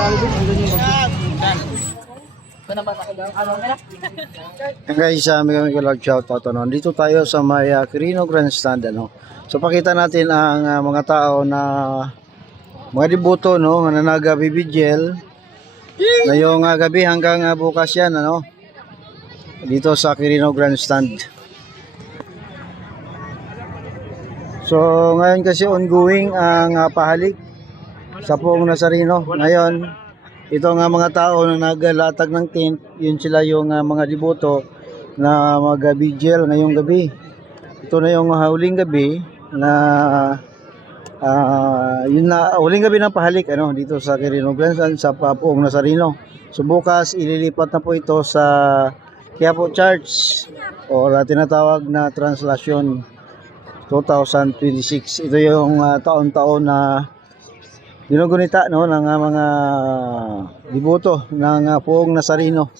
Guys, may shoutout ano. Dito tayo sa may Quirino Grandstand ano. So pakita natin ang mga tao na mga deboto no, na nag-bibigel ngayong gabi hanggang bukas yan ano. Dito sa Quirino Grandstand. So ngayon kasi ongoing ang pahalik sa Poong Nazareno. Ngayon ito nga mga tao na naglatag ng tent, yun sila yung mga deboto na mag-vigil ngayong gabi. Ito na yung huling gabi na yun na huling gabi ng pahalik ano dito sa Quirino Grandstand sa Poong Nazareno. So bukas ililipat na po ito sa Quiapo Church o tinatawag na Translation 2026. Ito yung taon-taon na ginugunita no ng mga deboto ng Poong Nazareno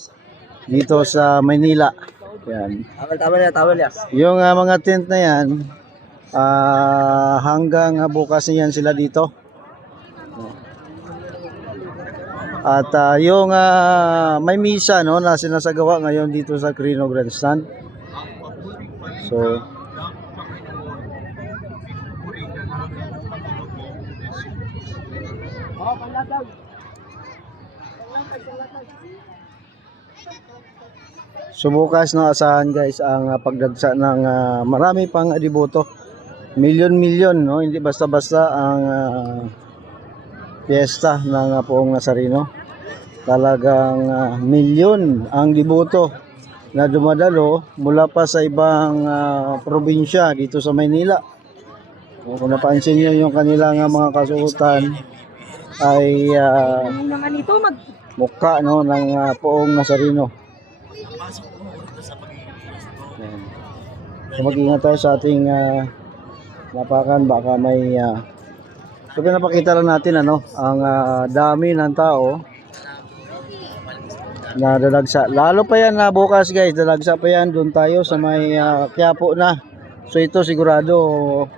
dito sa Maynila. Yan. Tawal ya. Yung mga tent na yan hanggang bukas yan sila dito. At yung may misa no na sinasagawa ngayon dito sa Quirino Grandstand. So bukas no asahan guys ang pagdagsa ng marami pang deboto. Milyon-milyon no, hindi basta-basta ang piyesta ng Poong Nazareno. Talagang milyon ang deboto na dumadalo mula pa sa ibang probinsya dito sa Maynila. Kung napansin niyo yung kanilang mga kasuotan ay mukha no ng Poong Nazareno. So mag-ingat tayo sa ating lapakan, baka may so pinapakita lang natin ano ang dami ng tao na dadagsa. Lalo pa yan na bukas guys, dadagsa pa yan doon tayo sa may Quiapo na. So ito sigurado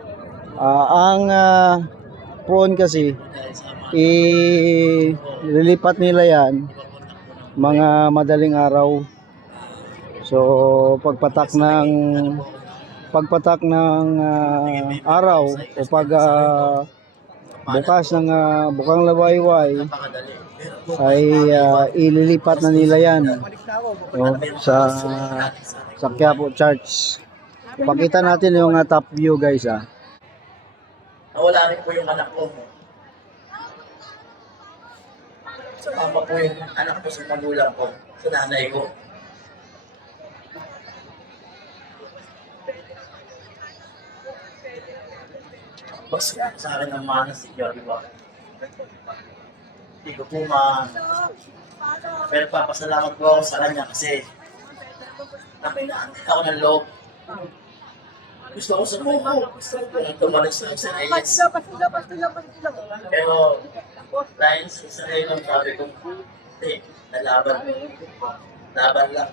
ang phone kasi ililipat nila yan mga madaling araw. So pagpatak ng araw o pag bukas ng bukang lawayway ay ililipat na nila yan no, sa Quiapo Church. Pakita natin yung top view guys Nawala rin po yung anak ko. Sumama po yung anak ko sa magulang ko, sa nanay ko. Basta sa akin ang manas si Jory ba? Hindi ko po pero papasalamat po ako sa kanya kasi napinaan ako ng loob. Gusto ko sa buhay. Gusto ko tumalas sa Reyes. Pero dahil sa Reyes, sabi ko, nalaban. Laban lang.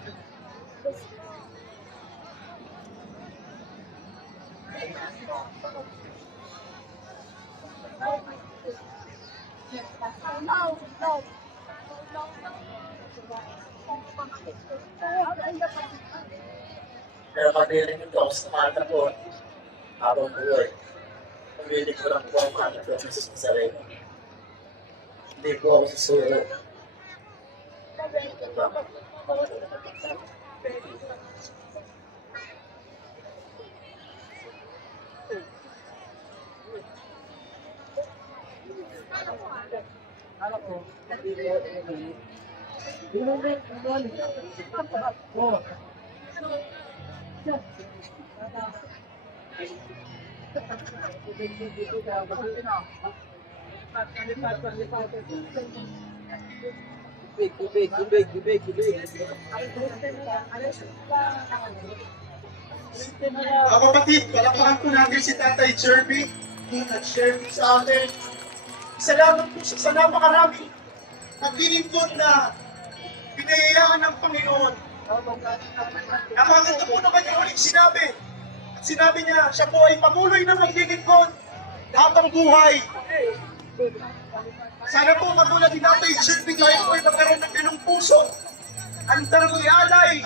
Pero pag-iling ito ako sa mata ko, habang buhay, pag-iling ko lang po ang mata ko sa sarili. Hindi po ako susulo. Tubig. Kapatid, palakpakan po natin si Tatay Jerby at share sa atin. Salamat po sa napakarami naglilingkod na pinayayaan ng Panginoon. Napakaganda po na kanyang uling sinabi. At sinabi niya, siya po ay patuloy na maglilingkod habang buhay. Sana po katulad ni Tatay Jerby tayo po ay magkaroon ng ganong puso. Handang ialay,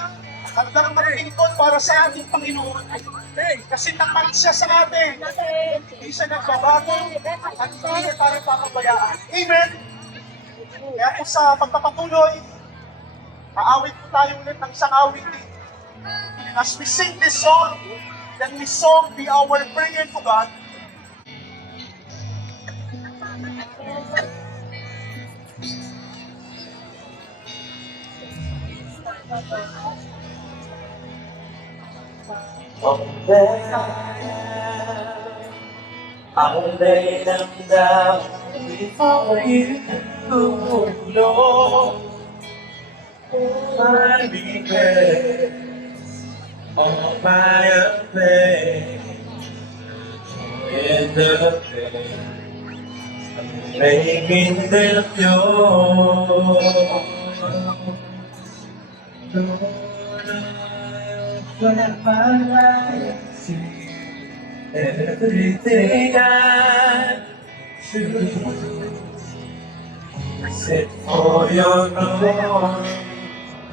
handang maglingkod para sa ating Panginoon. Kasi tapat siya sa atin. Hindi siya nagbabago at hindi niya tayo papabayaan. Amen? Kaya po sa pagpapatuloy, maawit po tayo ulit ng isang awitin. And as we sing this song, let this song be our prayer to God. I'll lay them down before you, Lord. My regrets, all my affairs, in the pain, making them yours. Lord, I'll let my life see everything I should set for your glory.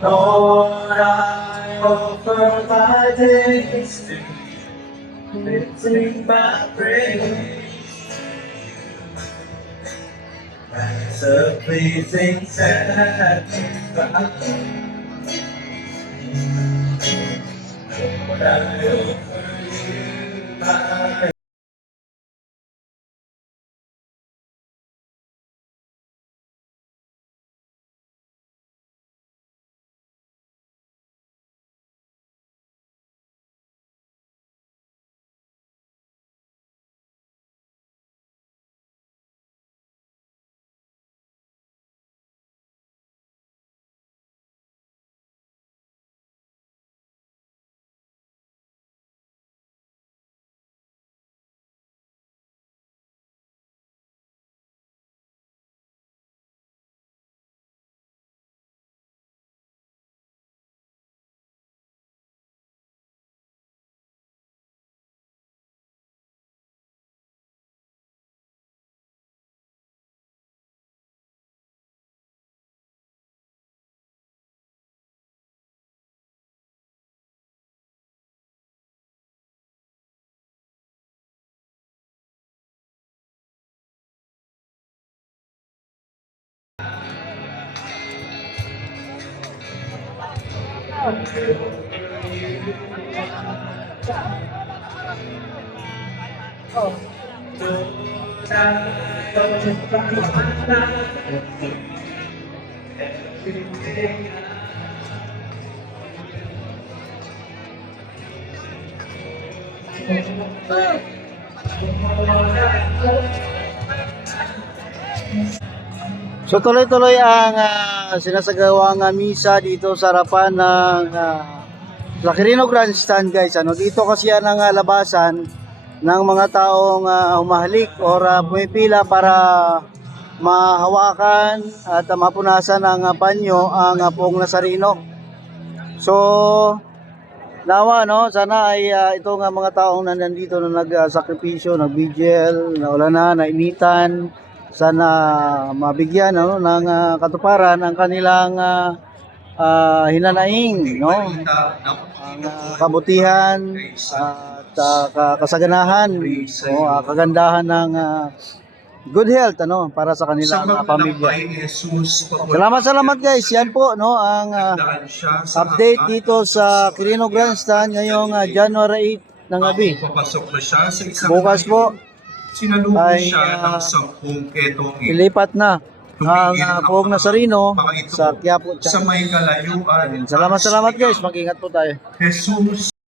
Lord, I offer my days to you, lifting my praise. As a pleasing sacrifice, Lord, I offer you my So tuloy-tuloy ang sinasagawang misa dito sa harapan ng sa Quirino Grandstand, guys. Dito kasi yan ang labasan ng mga taong humahalik or pumipila para mahawakan at mapunasan ng panyo ang Poong Nazareno. So nawa, sana ay itong mga taong nandito na nagsakripisyo, nagbigil, naulanan, nainitan, sana mabigyan ng katuparan ang kanilang hinanaing, ang kabutihan at kasaganahan, kagandahan ng good health para sa kanilang pamilya. Salamat guys. Yan po ang update dito sa Quirino Grandstand ngayong January 8 ng gabi. Bukas po ay ilipat na ang Poong Nazareno sa Quiapo. Sa may kalayuan. Salamat guys. Mag-ingat po tayo. Jesus